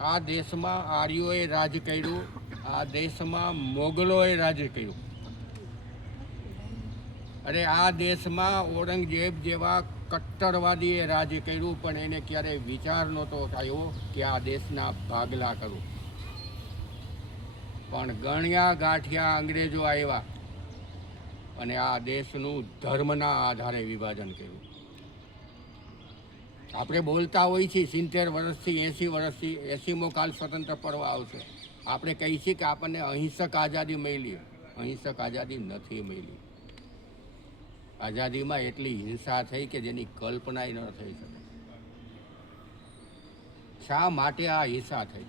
આ દેશમાં આર્યોએ રાજ કર્યું, આ દેશમાં મોગલોએ રાજ કર્યું, અને આ દેશમાં ઔરંગઝેબ જેવા કટ્ટરવાદીએ રાજ કર્યું, પણ એને ક્યારેય વિચાર નહોતો આવ્યો કે આ દેશના ભાગલા કરું. પણ ગણ્યા ગાંઠિયા અંગ્રેજો આવ્યા અને આ દેશનું ધર્મના આધારે વિભાજન કર્યું. આપણે બોલતા હોઈએ છીએ 70 વર્ષથી 80 વર્ષથી 80મો કાલ સ્વતંત્ર પર્વ આવશે, આપણે કહીએ છીએ કે આપણને અહિંસક આઝાદી મળી. અહિંસક આઝાદી નથી મળી. આઝાદીમાં એટલી હિંસા થઈ કે જેની કલ્પના ન થઈ શકે. શા માટે આ હિંસા થઈ?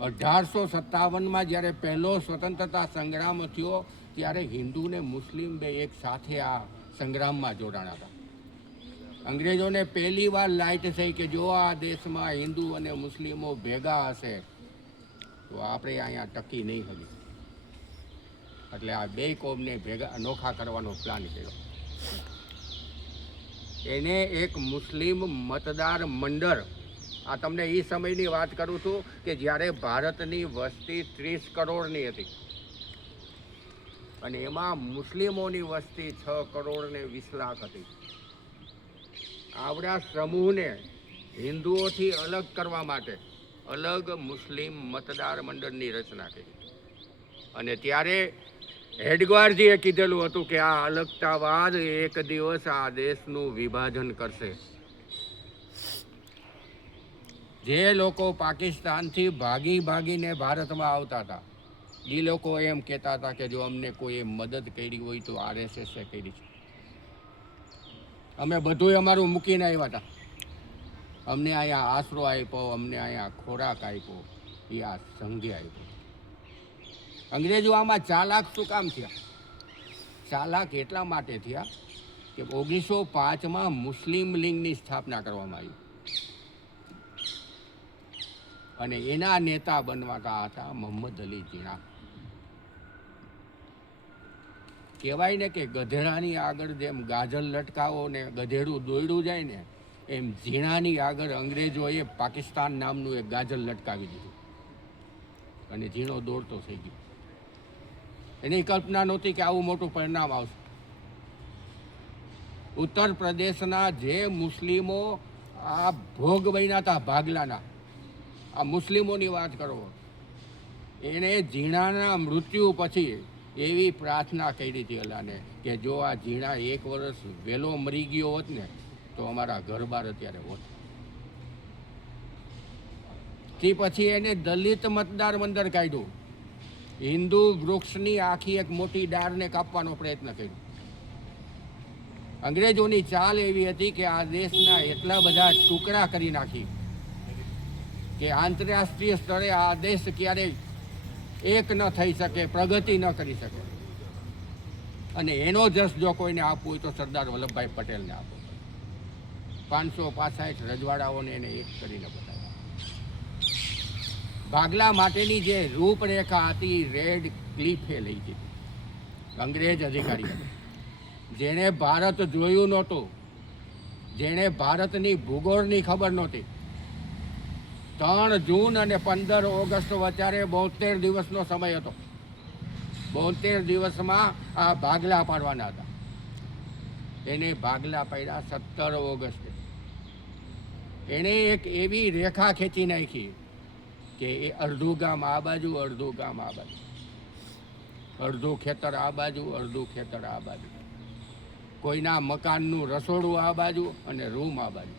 1857માં જ્યારે પહેલો સ્વતંત્રતા સંગ્રામ થયો ત્યારે હિન્દુ ને મુસ્લિમ બે એક સાથે આ સંગ્રામમાં જોડાણા હતા. અંગ્રેજોને પહેલી વાર લાઇટ થઈ કે જો આ દેશમાં હિન્દુ અને મુસ્લિમો ભેગા હશે તો આપણે અહીંયા ટકી નહીં હજી. એટલે આ બે કોમને ભેગા અનોખા કરવાનો પ્લાન કર્યો. એને એક મુસ્લિમ મતદાર મંડળ, આ તમને એ સમયની વાત કરું છું કે જ્યારે ભારતની વસ્તી 30 કરોડની હતી અને એમાં મુસ્લિમોની વસ્તી 6 કરોડ ને 20 લાખ હતી. આવડા સમૂહને હિન્દુઓથી અલગ કરવા માટે અલગ મુસ્લિમ મતદાર મંડળની રચના કરી. અને ત્યારે હેડગવારજીએ કીધેલું હતું કે આ અલગતાવાદ એક દિવસ આ દેશનું વિભાજન કરશે. જે લોકો પાકિસ્તાનથી ભાગીને ભારતમાં આવતા હતા એ લોકો એમ કહેતા હતા કે જો અમને કોઈ મદદ કરી હોય તો RSSએ કરી છે. અમે બધું અમારું મૂકીને આવ્યા હતા. અમને અહીંયા આશરો આપ્યો, અમને અહીંયા ખોરાક આપ્યો, એ આ સંઘે આપ્યો. અંગ્રેજો આમાં ચાલાક શું કામ થયા? ચાલાક એટલા માટે થયા કે 1905માં મુસ્લિમ લીગની સ્થાપના કરવામાં આવી અને એના નેતા બનવાતા હતા મોહમ્મદ અલી જીણા. કહેવાય ને કે ગધેડાની આગળ જેમ ગાજર લટકાવો ને ગધેડું દોડ્યું જાય ને, એમ ઝીણાની આગળ અંગ્રેજોએ પાકિસ્તાન નામનું એક ગાજર લટકાવી દીધું અને ઝીણો દોડતો થઈ ગયો. એની કલ્પના નહોતી કે આવું મોટું પરિણામ આવશે. ઉત્તર પ્રદેશના જે મુસ્લિમો આ ભોગ બન્યા હતા ભાગલાના, આ મુસ્લિમોની વાત કરો, એને ઝીણાના મૃત્યુ પછી એવી પ્રાર્થના કરી હતી અલ્લાહને કે જો આ ઝીણા 1 વર્ષ વહેલો મરી ગયો હોત ને તો અમારા ઘર-બાર અત્યારે હોત. તે પછી એને દલિત મતદાર મંડળ કાઢ્યું. હિન્દુ વૃક્ષની આખી એક મોટી ડાળને કાપવાનો પ્રયત્ન કર્યો. અંગ્રેજોની ચાલ એવી હતી કે આ દેશના એટલા બધા ટુકડા કરી નાખી કે આંતરરાષ્ટ્રીય સ્તરે આ દેશ ક્યારેય એક ન થઈ શકે, પ્રગતિ ન કરી શકે. અને એનો જસ જો કોઈને આપવું હોય તો સરદાર વલ્લભભાઈ પટેલને આપો. 565 રજવાડાઓને એને એક કરીને બતાવ્યા. ભાગલા માટેની જે રૂપરેખા હતી રેડ ક્લિફે લઈ દીધી અંગ્રેજ અધિકારીઓ, જેણે ભારત જોયું નહોતું, જેણે ભારતની ભૂગોળની ખબર નહોતી. 3 જૂન અને 15 ઓગસ્ટ વચ્ચે 72 દિવસનો સમય હતો. 72 દિવસમાં આ ભાગલા પાડવાના હતા. એને ભાગલા પાડ્યા 17 ઓગસ્ટે. એણે એક એવી રેખા ખેંચી નાખી કે એ અડધું ગામ આ બાજુ, અડધું ગામ આ બાજુ, અડધું ખેતર આ બાજુ, અડધું ખેતર આ બાજુ, કોઈના મકાનનું રસોડું આ બાજુ અને રૂમ આ બાજુ.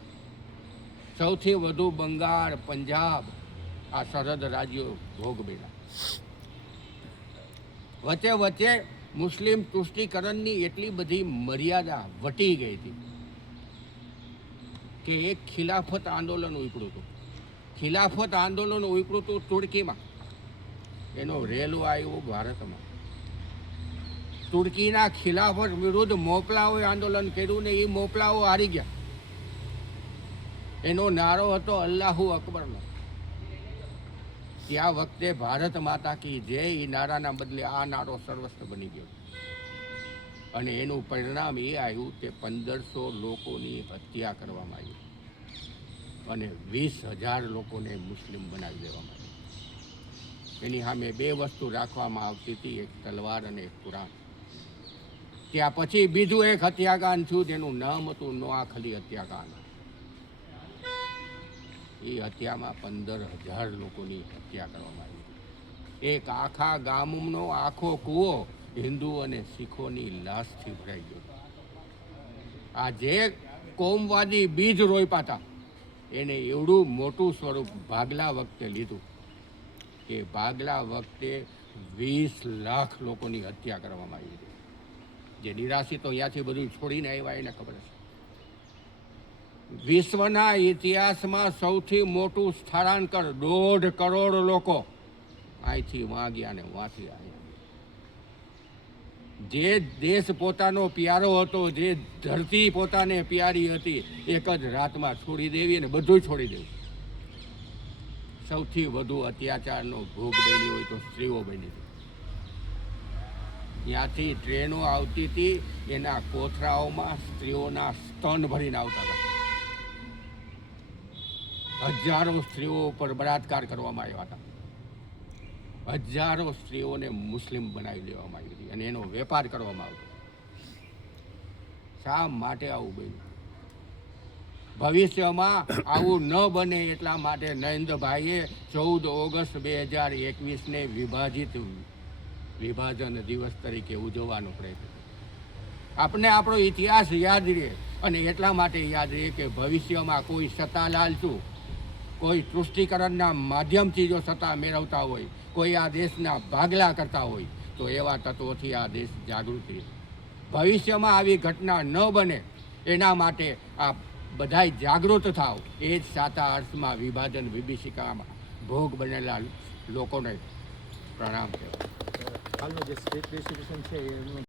સૌથી વધુ બંગાળ, પંજાબ આ સરહદ રાજ્યો ભોગ બન્યા. વચ્ચે વચ્ચે મુસ્લિમ તુષ્ટિકરણની એટલી બધી મર્યાદા વટી ગઈ હતી કે એક ખિલાફત આંદોલન ઉપડ્યું હતું. ખિલાફત આંદોલન ઉપડ્યું હતું તુર્કીમાં. એનો રેલો આવ્યો ભારતમાં. તુર્કીના ખિલાફત વિરુદ્ધ મોકલાઓએ આંદોલન કર્યું ને એ મોકલાઓ હારી ગયા. એનો નારો હતો અલ્લાહુ અકબરનો. ત્યાં વખતે ભારત માતા કી જય એ નારાના બદલે આ નારો સર્વસ્વ બની ગયો અને એનું પરિણામ એ આવ્યું કે 1500 લોકોની હત્યા કરવામાં આવી. અને 20,000 લોકોને મુસ્લિમ બનાવી દેવામાં આવ્યા. એની સામે બે વસ્તુ રાખવામાં આવતી હતી, એક તલવાર અને એક કુરાન. ત્યાં પછી બીજું એક હત્યાકાંડ થયું જેનું નામ હતું નોઆખલી હત્યાકાંડ. એ હત્યામાં 15,000 લોકોની હત્યા કરવામાં આવી. એક આખા ગામનો આખો કૂવો હિન્દુ અને શીખોની લાશથી ભરાઈ ગયો. આ જે કોમવાદી બીજ રોપ્યા હતા એને એવડું મોટું સ્વરૂપ ભાગલા વખતે લીધું કે ભાગલા વખતે 20 લાખ લોકોની હત્યા કરવામાં આવી. જે નિરાશિત તો અહીંયાથી બધું છોડીને આવ્યા એને ખબર છે. વિશ્વના ઇતિહાસમાં સૌથી મોટું સ્થળાંતર 1.5 કરોડ લોકો અહીંથી વાં ગયા ને વાંથી આવ્યા. જે દેશ પોતાનો પ્યારો હતો, જે ધરતી પોતાને પ્યારી હતી, એક જ રાતમાં છોડી દેવી અને બધું છોડી દેવું. સૌથી વધુ અત્યાચારનો ભોગ બની હોય તો સ્ત્રીઓ બની હતી. ત્યાંથી ટ્રેનો આવતી હતી, એના કોથરાઓમાં સ્ત્રીઓના સ્તન ભરીને આવતા હતા. હજારો સ્ત્રીઓ ઉપર બળાત્કાર કરવામાં આવ્યા હતા. હજારો સ્ત્રીઓને મુસ્લિમ બનાવી દેવામાં આવી હતી અને એનો વેપાર કરવામાં આવતો. શા માટે આવું બન્યું? ભવિષ્યમાં આવું ન બને એટલા માટે નરેન્દ્રભાઈએ 14 ઓગસ્ટ 2021ને વિભાજન દિવસ તરીકે ઉજવવાનો પ્રયત્ન કર્યો. આપણે આપણો ઇતિહાસ યાદ રહે અને એટલા માટે યાદ રહે કે ભવિષ્યમાં કોઈ સત્તા લાલચું, કોઈ તૃષ્ટિકરણના માધ્યમથી જો સત્તા મેળવતા હોય, કોઈ આ દેશના ભાગલા કરતા હોય તો એવા તત્વોથી આ દેશ જાગૃત રહે. ભવિષ્યમાં આવી ઘટના ન બને એના માટે આ બધાય જાગૃત થાવ. એ જ સાચા અર્થમાં વિભાજન વિભીષિકામાં ભોગ બનેલા લોકોને પ્રણામ કહેવાય. હાલનું જે સ્ટેટ રેસ્ટિટ્યુશન છે એનું